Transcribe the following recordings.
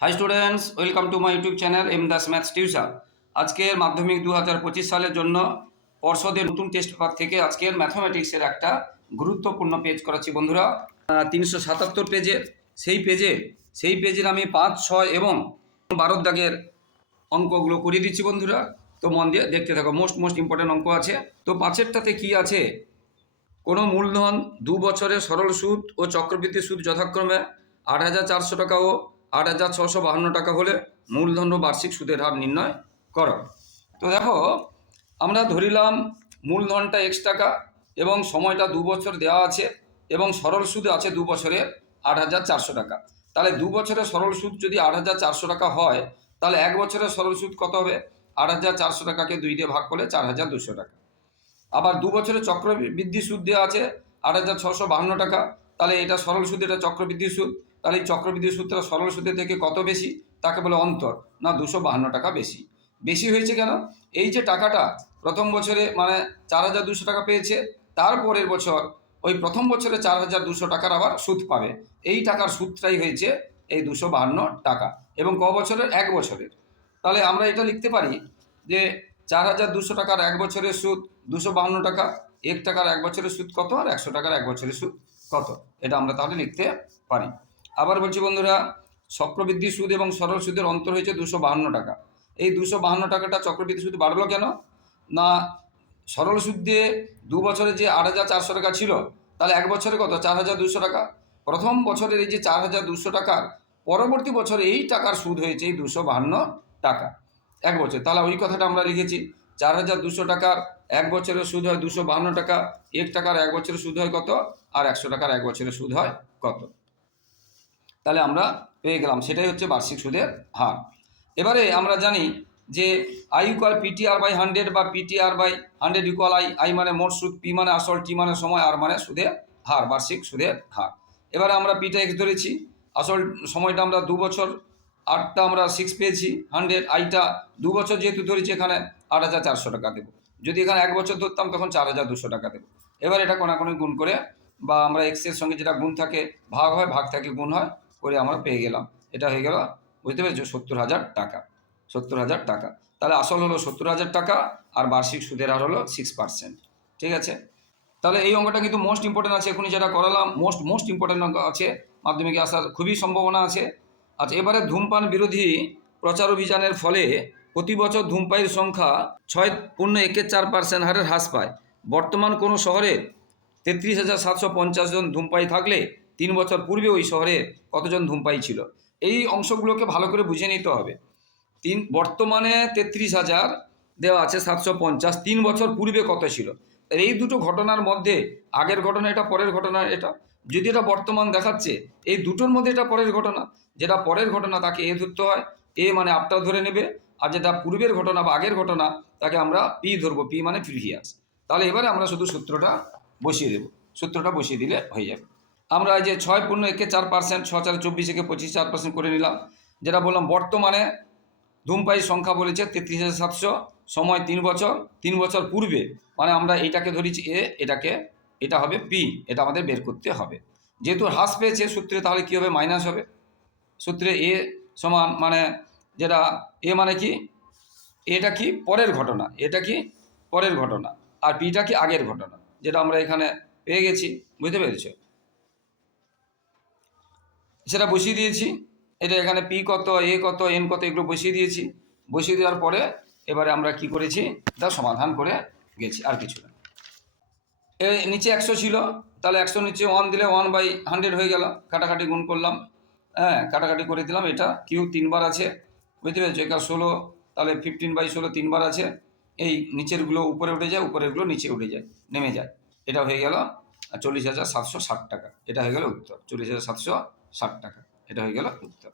Hi students welcome to my YouTube channel M Das maths tuition আজকের মাধ্যমিক দু হাজার পঁচিশ সালের জন্য পর্ষদের নতুন টেস্ট পেপার থেকে আজকের ম্যাথমেটিক্সের একটা গুরুত্বপূর্ণ পেজ করাচ্ছি বন্ধুরা। তিনশো সাতাত্তর পেজের সেই পেজে সেই পেজের আমি পাঁচ, ছয় এবং বারোর দাগের অঙ্কগুলো করিয়ে দিচ্ছি বন্ধুরা। তো মন দিয়ে দেখতে থাকো মোস্ট মোস্ট ইম্পর্টেন্ট অঙ্ক আছে। তো পাঁচেরটাতে কি আছে? কোনো মূলধন দু বছরের সরল সুদ ও চক্রবৃদ্ধি সুদ যথাক্রমে আট হাজার চারশো টাকা ও আট হাজার ছশো বাহান্ন টাকা হলে মূলধন বার্ষিক সুদের হার নির্ণয় করো। তো দেখো, আমরা ধরিলাম মূলধনটা এক্স টাকা এবং সময়টা দু বছর দেওয়া আছে এবং সরল সুদ আছে দু বছরে আট হাজার চারশো টাকা। তাহলে দু বছরের সরল সুদ যদি আট হাজার চারশো টাকা হয়, তাহলে এক বছরের সরল সুদ কত হবে? আট হাজার চারশো টাকাকে দুই দিয়ে ভাগ করলে চার হাজার দুশো টাকা। আবার দু বছরের চক্রবৃদ্ধি সুদ দেওয়া আছে আট হাজার ছশো বাহান্ন টাকা, তাহলে এটা সরল সুদ, এটা চক্রবৃদ্ধি সুদ। তাহলে এই চক্রবৃদ্ধি সুদটা সরল সুদের থেকে কত বেশি? তাকে বলে অন্তর, না দুশো বাহান্ন টাকা বেশি। বেশি হয়েছে কেন? এই যে টাকাটা প্রথম বছরে মানে চার হাজার দুশো টাকা পেয়েছে তারপরের বছর ওই প্রথম বছরে চার হাজার দুশো টাকার আবার সুদ পাবে। এই টাকার সুদটাই হয়েছে এই দুশো বাহান্ন টাকা। এবং ক বছরের? এক বছরের। তাহলে আমরা এটা লিখতে পারি যে চার হাজার দুশো টাকার এক বছরের সুদ দুশো বাহান্ন টাকা, এক টাকার এক বছরের সুদ কত? আর একশো টাকার এক বছরের সুদ কত? এটা আমরা তাহলে লিখতে পারি। আবার বলছি বন্ধুরা, চক্রবৃদ্ধি সুদ এবং সরল সুদের অন্তর হয়েছে দুশো বাহান্ন টাকা। এই দুশো বাহান্ন টাকাটা চক্রবৃদ্ধি সুদ বাড়লো কেন? না, সরল সুদ দিয়ে দু বছরে যে আট হাজার চারশো টাকা ছিল, তাহলে এক বছরে কত? চার হাজার দুশো টাকা। প্রথম বছরের এই যে চার হাজার দুশো টাকার, পরবর্তী বছরে এই টাকার সুদ হয়েছে এই দুশো বাহান্ন টাকা। এক বছর। তাহলে ওই কথাটা আমরা লিখেছি, চার হাজার দুশো টাকার এক বছরের সুদ হয় দুশো বাহান্ন টাকা, এক টাকার এক বছরের সুদ হয় কত? আর একশো টাকার এক বছরের সুদ হয় কত? তাহলে আমরা পেয়ে গেলাম। সেটাই হচ্ছে বার্ষিক সুদের হার। এবারে আমরা জানি যে I equal PTR by hundred বা PTR by hundred equal I I মানে মোট সুদ পি মানে আসল টি মানে সময় আর মানে সুদের হার, বার্ষিক সুদের হার। এবারে আমরা পিটা এক্স ধরেছি। আসল সময়টা আমরা দু বছর আটটা আমরা সিক্স পেয়েছি হান্ড্রেড আইটা দু বছর যেহেতু ধরেছি এখানে, আট হাজার চারশো টাকা দেবো। যদি এখানে এক বছর ধরতাম, তখন চার হাজার দুশো টাকা দেবো। এবার এটা কোনাকুনি গুণ করে বা আমরা এক্সের সঙ্গে যেটা গুণ থাকে, ভাগ হয়, ভাগ থাকে, গুণ হয় করে আমরা পেয়ে গেলাম। এটা হয়ে গেল, বুঝতে পেরেছ? সত্তর হাজার টাকা। সত্তর হাজার টাকা। তাহলে আসল হলো সত্তর হাজার টাকা আর বার্ষিক সুদের হার হলো সিক্স পার্সেন্ট ঠিক আছে? তাহলে এই অঙ্কটা কিন্তু মোস্ট ইম্পর্টেন্ট আছে, এখনই যেটা করালাম। মোস্ট মোস্ট ইম্পর্টেন্ট অঙ্ক আছে, মাধ্যমিকে আসার খুবই সম্ভাবনা আছে। আচ্ছা এবারে ধূমপান বিরোধী প্রচার অভিযানের ফলে প্রতি বছর ধূমপায়ীর সংখ্যা ছয় পূর্ণ একে চার পার্সেন্ট হারে হ্রাস পায়। বর্তমান কোনো শহরে তেত্রিশ হাজার সাতশো পঞ্চাশ জন ধূমপাই থাকলে তিন বছর পূর্বে ওই শহরে কতজন ধূমপাই ছিল? এই অংশগুলোকে ভালো করে বুঝে নিতে হবে। তিন, বর্তমানে তেত্রিশ হাজার দেওয়া আছে সাতশো পঞ্চাশ। তিন বছর পূর্বে কত ছিল? এই দুটো ঘটনার মধ্যে আগের ঘটনা এটা, পরের ঘটনা এটা। যদি এটা বর্তমান দেখাচ্ছে, এই দুটোর মধ্যে এটা পরের ঘটনা। যেটা পরের ঘটনা তাকে এ ধরতে হয়, এ মানে আপটা ধরে নেবে। আর যেটা পূর্বের ঘটনা বা আগের ঘটনা, তাকে আমরা পি ধরবো, পি মানে প্রিভিয়াস। তাহলে এবারে আমরা শুধু সূত্রটা বসিয়ে দেবো। সূত্রটা বসিয়ে দিলে হয়ে যাবে। আমরা এই যে ছয় পূর্ণ একে চার পার্সেন্ট, ছ চার চব্বিশ একে পঁচিশ চার পার্সেন্ট করে নিলাম। যেটা বললাম, বর্তমানে ধূমপায়ীর সংখ্যা বলেছে তেত্রিশ হাজার সাতশো, সময় তিন বছর। তিন বছর পূর্বে মানে আমরা এটাকে ধরেছি এ, এটাকে, এটা হবে পি, এটা আমাদের বের করতে হবে। যেহেতু হ্রাস পেয়েছে সূত্রে, তাহলে কী হবে? মাইনাস হবে। সূত্রে এ সমান মানে যেটা, এ মানে কি? এটা কি? পরের ঘটনা। এটা কি? পরের ঘটনা। আর পিটা কি? আগের ঘটনা। যেটা আমরা এখানে পেয়ে গেছি। বুঝতে পেরেছ? সেটা বসিয়ে দিয়েছি। এটা এখানে পি কত এ কত এন কত, এগুলো বসিয়ে দিয়েছি। বসিয়ে দেওয়ার পরে এবারে আমরা কি করেছি? তা সমাধান করে গেছি, আর কিছু না। এ নিচে একশো ছিল, তাহলে একশো নিচে ওয়ান দিলে ওয়ান বাই হান্ড্রেড হয়ে গেল। কাটাকাটি গুণ করলাম। হ্যাঁ কাটাকাটি করে দিলাম। এটা কিউ তিনবার আছে। বুঝতে পেরেছ? একা ষোলো, তাহলে ফিফটিন বাই ষোলো তিনবার আছে। এই নিচেরগুলো উপরে উঠে যায়, উপরেরগুলো নিচে উঠে যায়, নেমে যায়। এটা হয়ে গেল চল্লিশ হাজার সাতশো ষাট টাকা। এটা হয়ে গেল উত্তর, চল্লিশ হাজার সাতশো ষাট টাকা। এটা হয়ে গেল উত্তর।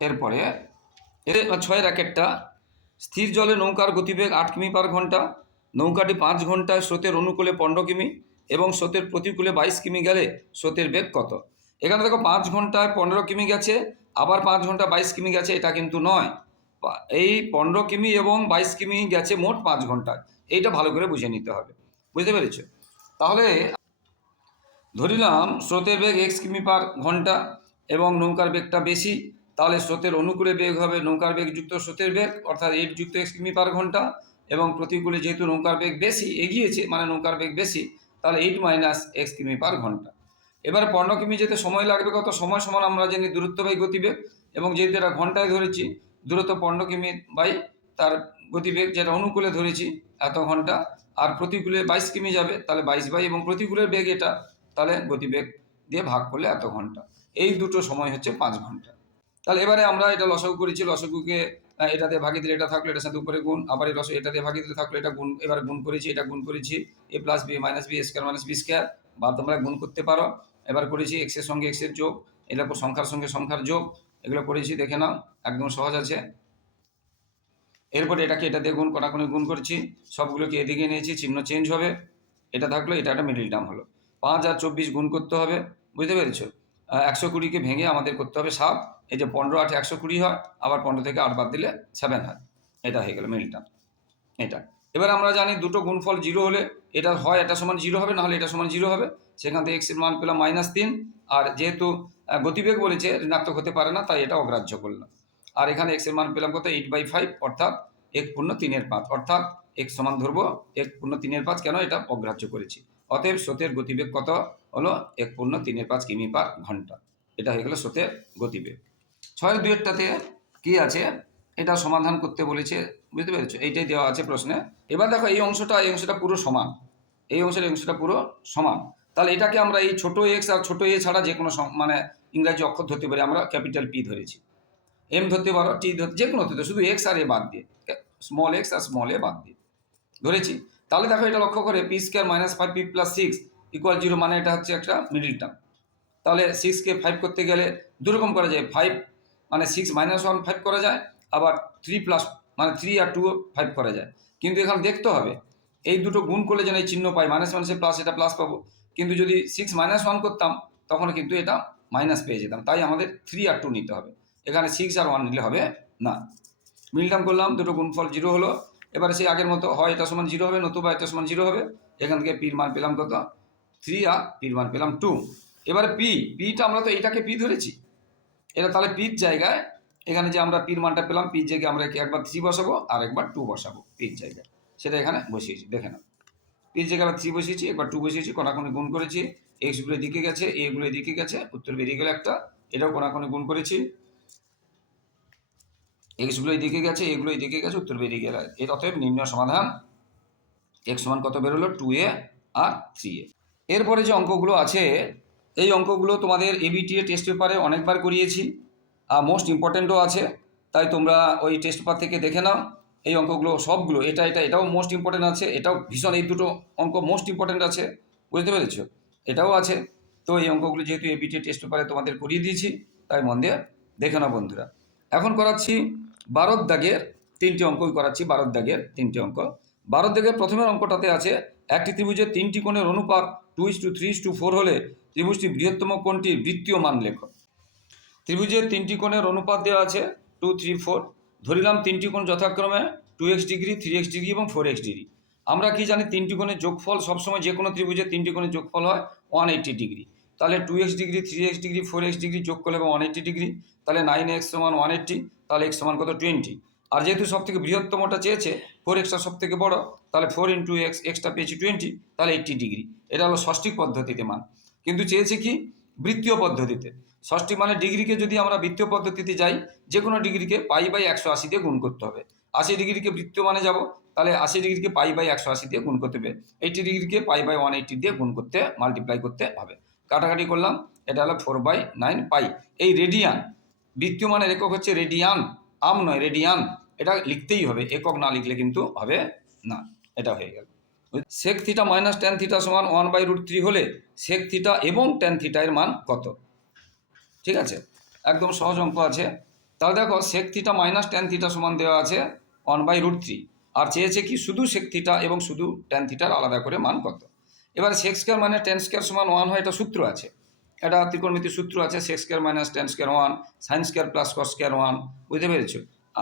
এরপরে এর ছয় র্যাকেটটা স্থির জলে নৌকার গতিবেগ আট কিমি পার ঘণ্টা, নৌকাটি পাঁচ ঘন্টায় স্রোতের অনুকূলে পনেরো কিমি এবং স্রোতের প্রতিকূলে বাইশ কিমি গেলে স্রোতের বেগ কত? এখানে দেখো পাঁচ ঘন্টায় পনেরো কিমি গেছে, আবার পাঁচ ঘণ্টা বাইশ কিমি গেছে, এটা কিন্তু নয়। এই পনেরো কিমি এবং বাইশ কিমি গেছে মোট পাঁচ ঘন্টায়। এইটা ভালো করে বুঝে নিতে হবে। বুঝতে পেরেছ? তাহলে ধরিলাম স্রোতের বেগ এক্স কিমি পার ঘণ্টা এবং নৌকার বেগটা বেশি, তাহলে স্রোতের অনুকূলে বেগ হবে নৌকার বেগ যুক্ত স্রোতের বেগ, অর্থাৎ এইট যুক্ত এক্স কিমি পার ঘণ্টা এবং প্রতিকূলে যেহেতু নৌকার বেগ বেশি, এগিয়েছে মানে নৌকার বেগ বেশি, তাহলে এইট মাইনাস এক্স কিমি পার ঘণ্টা। এবারে পনেরো কিমি যেতে সময় লাগবে কত? সময় সমান আমরা জানি দূরত্ব বাই গতিবেগ এবং যেহেতু এটা ঘন্টায় ধরেছি, দূরত্ব পনেরো কিমি বাই তার গতিবেগ যেটা অনুকূলে ধরেছি, এত ঘণ্টা, আর প্রতিকূলে বাইশ কিমি যাবে, তাহলে বাইশ বাই এবং প্রতিকূলের বেগ এটা তাহলে গতিবেগ দিয়ে ভাগ করলে এত ঘণ্টা। এই দুটো সময় হচ্ছে পাঁচ ঘণ্টা। তাহলে এবারে আমরা এটা লসগু করেছি, লসগুকে এটা দিয়ে ভাগিয়ে দিলে এটা থাকল, এটার সাথে উপরে গুণ, আবার এই লস, এটা দিয়ে ভাগিয়ে দিলে থাকল, এটা গুণ, এবার গুণ করেছি, এটা গুণ করেছি, A plus B minus B square minus B square বা তোমরা গুণ করতে পারো। এবার করেছি এক্সের সঙ্গে এক্সের যোগ এটা সংখ্যার সঙ্গে সংখ্যার যোগ, এগুলো করেছি, দেখে নাও, একদম সহজ আছে। এরপরে এটাকে এটা দিয়ে গুণ কটাক্ষণে গুণ করছি, সবগুলোকে এদিকে নিয়েছি, চিহ্ন চেঞ্জ হবে, এটা থাকল, এটা একটা মিডিল টার্ম হলো। পাঁচ আর চব্বিশ গুণ করতে হবে, বুঝতে পেরেছ? একশো কুড়িকে ভেঙে আমাদের করতে হবে সাত, এই যে পনেরো আট একশো কুড়ি হয়, আবার পনেরো থেকে আট বাদ দিলে সেভেন হয়। এটা হয়ে গেল মিডিল এটা। এবার আমরা জানি দুটো গুণফল জিরো হলে এটা হয়, এটা সমান জিরো হবে, নাহলে এটা সমান জিরো হবে। সেখান থেকে এক্সের মান পেলাম মাইনাস তিন, আর যেহেতু গতিবেগ বলেছে, ঋণাত্মক হতে পারে না, তাই এটা অগ্রাহ্য করলাম। আর এখানে এক্সের মান পেলাম কত? এইট বাই ফাইভ অর্থাৎ এক পূর্ণ তিনের পাঁচ, অর্থাৎ এক সমান ধরবো, এক পূর্ণ তিনের পাঁচ, কেন? এটা অগ্রাহ্য করেছি। অতএব স্রোতের গতিবেগ কত হলো? এক পূর্ণ তিনের পাঁচ কিমি পার ঘণ্টা। এটা হয়ে গেল স্রোতের গতিবেগ। ছয়ের দুয়েরটাতে কি আছে? এটা সমাধান করতে বলেছে, বুঝতে পেরেছ? এইটাই দেওয়া আছে প্রশ্নে। এবার দেখো এই অংশটা এই অংশটা পুরো সমান। এই অংশের এই অংশটা পুরো সমান। তাহলে এটাকে আমরা এই ছোট এক্স আর ছোট এ ছাড়া যে কোনো মানে ইংরাজি অক্ষর ধরতে পারি, আমরা ক্যাপিটাল পি ধরেছি। এম ধরতে পারো টি ধরতে যে কোনো ধরতে শুধু এক্স আর এ বাদ দিয়ে। স্মল এক্স আর স্মল এ বাদ দিয়ে। ধরেছি। তাহলে দেখো এটা লক্ষ্য করে P square minus five P plus six equal zero মানে এটা হচ্ছে একটা মিডিল টার্ম তাহলে সিক্সকে ফাইভ করতে গেলে দুরকম করা যায় ফাইভ মানে সিক্স মাইনাস ওয়ান ফাইভ করা যায়, আবার থ্রি প্লাস মানে থ্রি আর টু ফাইভ করা যায়। কিন্তু এখানে দেখতে হবে, এই দুটো গুণ করলে যেন এই চিহ্ন পাই মাইনাস মাইনাসে প্লাস এটা প্লাস পাবো। কিন্তু যদি সিক্স মাইনাস ওয়ান করতাম, তখন কিন্তু এটা মাইনাস পেয়ে যেতাম। তাই আমাদের থ্রি আর টু নিতে হবে। এখানে সিক্স আর ওয়ান নিলে হবে না। মিলটাম করলাম, দুটো গুণফল জিরো হলো। এবারে সেই আগের মতো হয় এটা সমান জিরো হবে, নতুবা এটা সমান জিরো হবে। এখান থেকে পির মান পেলাম কত? থ্রি আর পির মান পেলাম টু এবারে পি পিটা আমরা তো এইটাকে পি ধরেছি। এটা তাহলে পির জায়গায়, এখানে যে আমরা পির মানটা পেলাম, পির জায়গায় আমরা একে একবার থ্রি বসাবো, আর একবার টু বসাবো পির জায়গায়। সেটা এখানে বসিয়েছি, দেখে নাও। পির জায়গায় আবার থ্রি বসিয়েছি, একবার টু বসিয়েছি, কোনাকুনি গুণ করেছি। এক্সগুলো এদিকে গেছে এগুলো এদিকে গেছে, উত্তর বেরিয়ে গেলে একটা, এটাও কোনাকুনি গুণ করেছি। এক্সগুলো এদিকে গেছে, এগুলো এদিকে গেছে, উত্তর বেরিয়ে গেল। এর অতএব নির্ণয় সমাধান এক্স সমান কত বেরোলো টু এ আর থ্রি এ এরপরে যে অঙ্কগুলো আছে, এই অঙ্কগুলো তোমাদের এবিটিএ টেস্ট পেপারে অনেকবার করিয়েছি, আর মোস্ট ইম্পর্ট্যান্টও আছে। তাই তোমরা ওই টেস্ট পেপার থেকে দেখে নাও, এই অঙ্কগুলো সবগুলো, এটা এটা, এটাও মোস্ট ইম্পর্ট্যান্ট আছে, এটাও ভীষণ, এই দুটো অঙ্ক মোস্ট ইম্পর্ট্যান্ট আছে, বুঝতে পেরেছ? এটাও আছে। তো এই অঙ্কগুলো যেহেতু এবিটিএ টেস্ট পেপারে তোমাদের করিয়ে দিয়েছি, তাই মন দিয়ে দেখে নাও বন্ধুরা। এখন করাচ্ছি বারোর দাগের তিনটি অঙ্কই করাচ্ছি বারোর দাগের তিনটি অঙ্ক। বারোর দাগের প্রথমের অঙ্কটাতে আছে, একটি ত্রিভুজের তিনটি কোণের অনুপাত two is to three to four হলে ত্রিভুজটি বৃহত্তম কোণটির বৃত্তীয় মান লেখো। ত্রিভুজের তিনটি কোণের অনুপাত দেওয়া আছে টু থ্রি ফোর ধরিলাম তিনটি কোণ যথাক্রমে two X degree three X degree এবং ফোর এক্স ডিগ্রি আমরা কি জানি তিনটি কোণের যোগফল সবসময় যে কোনো ত্রিভুজের তিনটি কোণের যোগফল হয় ওয়ান এইট্টি ডিগ্রি তাহলে two X degree three X degree four X degree যোগ করলে এবং ওয়ান এইট্টি ডিগ্রি তাহলে নাইন এক্স সমান ওয়ান এইট্টি তাহলে এক্স সমান কত? টোয়েন্টি আর যেহেতু সব থেকে বৃহত্তমটা চেয়েছে ফোর এক্সটা সব থেকে বড়, তাহলে ফোর ইন্টু এক্স এক্সটা পেয়েছি টোয়েন্টি তাহলে এইট্টি ডিগ্রি এটা হলো ষষ্ঠিক পদ্ধতিতে মান। কিন্তু চেয়েছে কি? বৃত্তীয় পদ্ধতিতে। ষষ্ঠী মানে ডিগ্রিকে যদি আমরা বৃত্তীয় পদ্ধতিতে যাই যে কোনো ডিগ্রিকে পাই বাই একশো আশি দিয়ে গুণ করতে হবে। আশি ডিগ্রিকে বৃত্তীয় মানে যাব, তাহলে আশি ডিগ্রিকে পাই বাই একশো আশি দিয়ে গুণ করতে হবে। এইটি ডিগ্রিকে পাই বাই ওয়ান এইটি দিয়ে গুণ করতে মাল্টিপ্লাই করতে হবে। কাটাকাটি করলাম, এটা হলো ফোর বাই নাইন পাই এই রেডিয়ান বৃত্তীয় মানের একক হচ্ছে রেডিয়ান, আম নয়, রেডিয়ান। এটা লিখতেই হবে, একক না লিখলে কিন্তু হবে না, এটা হয়ে গেল। Sec theta minus tan theta সমান ওয়ান বাই রুট থ্রি হলে সেক থিটা এবং টেন থিটা এর মান কত? ঠিক আছে? একদম সহজ অঙ্ক আছে। তাহলে দেখো sec theta minus tan theta সমান দেওয়া আছে ওয়ান বাই রুট থ্রি আর চেয়েছে কি শুধু সেক থিটা এবং শুধু টেন থিটার আলাদা করে মান কত? এবার সেক্স স্কোয়ার মানে টেন স্কোয়ার সমান ওয়ান হয়, এটা সূত্র আছে। এটা ত্রিকোণমিতির সূত্র আছে sec square minus tan square one sine square plus cos square one বুঝতে পেরেছ?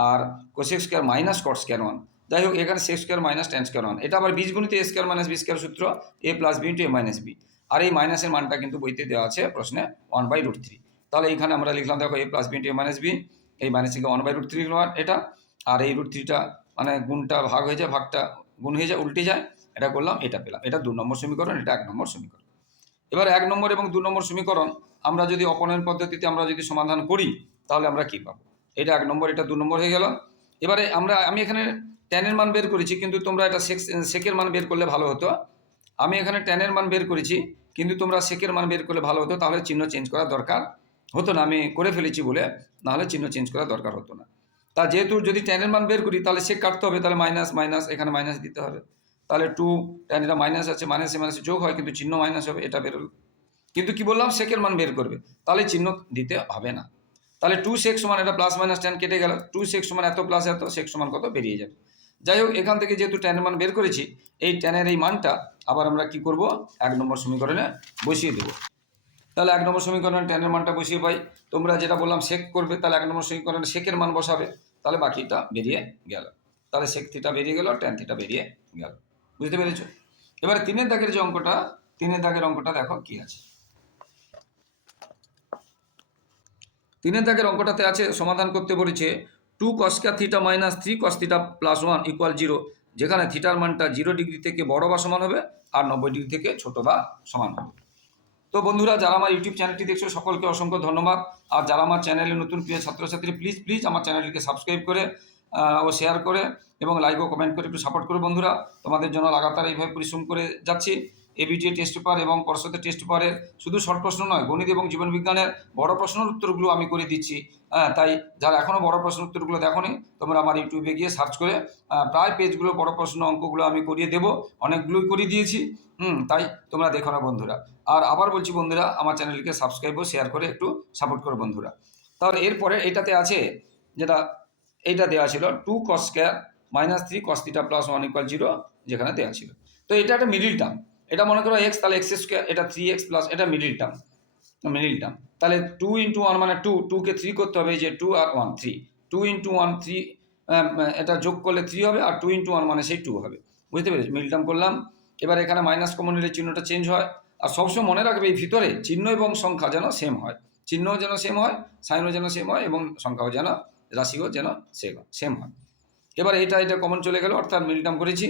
আর cosec square minus cot square one যাই হোক, এখানে sec square minus tan square one এটা আবার বীজগণিতে A square minus B square সূত্র A plus B into A minus B আর এই মাইনাসের মানটা কিন্তু বইতে দেওয়া আছে প্রশ্নে ওয়ান বাই রুট থ্রি তাহলে এইখানে আমরা লিখলাম, দেখো A plus B into A minus B এই মাইনাস থেকে ওয়ান বাই রুট থ্রি এটা, আর এই রুট থ্রিটা মানে গুণটা ভাগ হয়ে যায়, ভাগটা গুণ হয়ে যায়, উল্টে যায়, এটা করলাম, এটা পেলাম, এটা দু নম্বর সমীকরণ, এটা এক নম্বর সমীকরণ। এবার এক নম্বর এবং দু নম্বর সমীকরণ, আমরা যদি অপনয়ন পদ্ধতিতে আমরা যদি সমাধান করি, তাহলে আমরা কি পাবো? এটা এক নম্বর, এটা দু নম্বর হয়ে গেল। এবারে আমরা, আমি এখানে ট্যানের মান বের করেছি, কিন্তু তোমরা এটা সেক সেকের মান বের করলে ভালো হতো। আমি এখানে ট্যানের মান বের করেছি, কিন্তু তোমরা সেকের মান বের করলে ভালো হতো, তাহলে চিহ্ন চেঞ্জ করার দরকার হতো না। আমি করে ফেলেছি বলে, নাহলে চিহ্ন চেঞ্জ করার দরকার হতো না। তা যেহেতু যদি ট্যানের মান বের করি, তাহলে সেক কাটতে হবে, তাহলে মাইনাস মাইনাস এখানে মাইনাস দিতে হবে। তাহলে টু ট্যান এটা মাইনাস আছে মাইনাসে মাইনাসে যোগ হয়, কিন্তু চিহ্ন মাইনাস হবে, এটা বেরোলো। কিন্তু কি বললাম? সেকের মান বের করবে। তাহলে চিহ্ন দিতে হবে না। তাহলে টু সেক্স সমান এটা প্লাস মাইনাস টেন কেটে গেল। টু সেক্স সমান এত প্লাস এত সেক্স সমান কত? বেরিয়ে যাবে। যাই হোক, এখান থেকে যেহেতু টেনের মান বের করেছি, এই টেনের এই মানটা আবার আমরা কি করব? এক নম্বর সমীকরণে বসিয়ে দেবো। তাহলে এক নম্বর সমীকরণে টেনের মানটা বসিয়ে পাই। তোমরা যেটা বললাম সেক করবে, তাহলে এক নম্বর সমীকরণে সেকের মান বসাবে। তাহলে বাকিটা বেরিয়ে গেল। তাহলে সেক থিটা বেরিয়ে গেল টেন থিটা বেরিয়ে গেল। বুঝতে পেরেছ? এবারে তিনের দাগের যে অঙ্কটা, তিনের দাগের অঙ্কটা দেখো কি আছে। তিনের দাগের অঙ্কটাতে আছে, সমাধান করতে বলেছে two cos square theta minus three cos theta plus one equal zero যেখানে থিটার মানটা জিরো ডিগ্রি থেকে বড় বা সমান হবে, আর নব্বই ডিগ্রি থেকে ছোট বা সমান হবে। তো বন্ধুরা, যারা আমার ইউটিউব চ্যানেলটি দেখছ, সকলকে অসংখ্য ধন্যবাদ। আর যারা আমার চ্যানেলে নতুন প্রিয় ছাত্রছাত্রী প্লিজ প্লিজ আমার চ্যানেলটিকে সাবস্ক্রাইব করে ও শেয়ার করে এবং লাইক ও কমেন্ট করে একটু সাপোর্ট করো বন্ধুরা। তোমাদের জন্য লাগাতার এইভাবে পরিশ্রম করে যাচ্ছি। এবিটিএ টেস্ট পেপার এবং পরশতের টেস্ট পেপারে শুধু শর্ট প্রশ্ন নয়, গণিত এবং জীবনবিজ্ঞানের বড় প্রশ্নের উত্তরগুলো আমি করে দিচ্ছি। হ্যাঁ তাই যারা এখনও বড় প্রশ্নের উত্তরগুলো দেখোনি, তোমরা আমার ইউটিউবে গিয়ে সার্চ করে প্রায় পেজগুলো বড় প্রশ্ন অঙ্কগুলো আমি করিয়ে দেবো, অনেকগুলোই করিয়ে দিয়েছি। হুম, তাই তোমরা দেখো না বন্ধুরা। আর আবার বলছি বন্ধুরা, আমার চ্যানেলকে সাবস্ক্রাইব ও শেয়ার করে একটু সাপোর্ট করো বন্ধুরা। তাহলে এরপরে এটাতে আছে যেটা এইটা দেওয়া ছিল two cos square minus three cos theta plus one equal zero যেখানে দেওয়া ছিল। তো এটা একটা মিডিল টার্ম এটা মনে করো এক্স তাহলে এক্স স্কোয়ার এটা থ্রি এক্স প্লাস এটা মিডিল টার্ম মিডিল টার্ম তাহলে টু ইন্টু ওয়ান মানে টু টুকে থ্রি করতে হবে যে টু আর one three two into one three এটা যোগ করলে থ্রি হবে আর টু ইন্টু ওয়ান মানে সেই টু হবে। বুঝতে পেরেছি? মিডিল টার্ম করলাম। এবার এখানে মাইনাস কমন নিলে চিহ্নটা চেঞ্জ হয়। আর সবসময় মনে রাখবে এই ভিতরে চিহ্ন এবং সংখ্যা যেন সেম হয়। চিহ্নও যেন সেম হয় সাইনও যেন সেম হয় এবং সংখ্যাও যেন রাশিও যেন সে সেম হয়। এবার এটা এটা কমন চলে গেল, অর্থাৎ মিডিল টার্ম করেছি।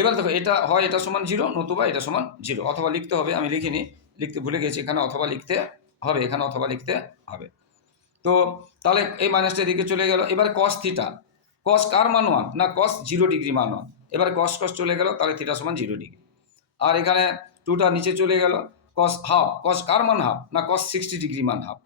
এবার দেখো, এটা হয়, এটা সমান জিরো নতুবা এটা সমান জিরো অথবা লিখতে হবে, আমি লিখিনি, লিখতে ভুলে গেছি, এখানে অথবা লিখতে হবে, এখানে অথবা লিখতে হবে। তো, তাহলে এই মাইনাসটা এদিকে চলে গেল। এবার কস থিটা কস কার মান ওয়ান না কস জিরো ডিগ্রি মান ওয়ান এবার কস কস চলে গেল, তাহলে থিটা সমান জিরো ডিগ্রি আর এখানে টুটা নিচে চলে গেল কস হাফ কস কার মান হাফ না কস সিক্সটি ডিগ্রি মান হাফ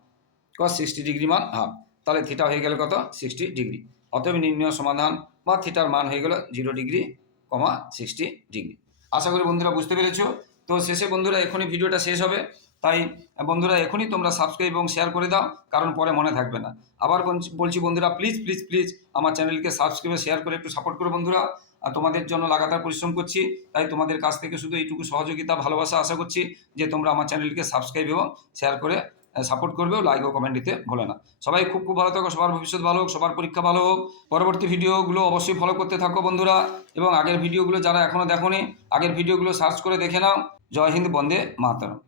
কস সিক্সটি ডিগ্রি মান হাফ তাহলে থিটা হয়ে গেল কত? সিক্সটি ডিগ্রি অতএব নির্ণয় সমাধান বা থিটার মান হয়ে গেল zero degree comma sixty degree আশা করি বন্ধুরা বুঝতে পেরেছ? তো শেষে বন্ধুরা এখনই ভিডিওটা শেষ হবে। তাই বন্ধুরা এখনই তোমরা সাবস্ক্রাইব এবং শেয়ার করে দাও, কারণ পরে মনে থাকবে না। আবার বলছি- বন্ধুরা প্লিজ প্লিজ প্লিজ আমার চ্যানেলকে সাবস্ক্রাইব শেয়ার করে একটু সাপোর্ট করো বন্ধুরা। আর তোমাদের জন্য লাগাতার পরিশ্রম করছি। তাই তোমাদের কাছ থেকে শুধু এইটুকু সহযোগিতা, ভালোবাসা আশা করছি যে তোমরা আমার চ্যানেলকে সাবস্ক্রাইব এবং শেয়ার করে সাপোর্ট করবে লাইক ও কমেন্ট দিতে ভুলে না। সবাই খুব খুব ভালো থাকো, সবার ভবিষ্যৎ ভালো হোক, সবার পরীক্ষা ভালো হোক। পরবর্তী ভিডিওগুলো অবশ্যই ফলো করতে থাকো বন্ধুরা। এবং আগের ভিডিওগুলো যারা এখনও দেখোনি, আগের ভিডিওগুলো সার্চ করে দেখে নাও। জয় হিন্দ, বন্দে মাতরম।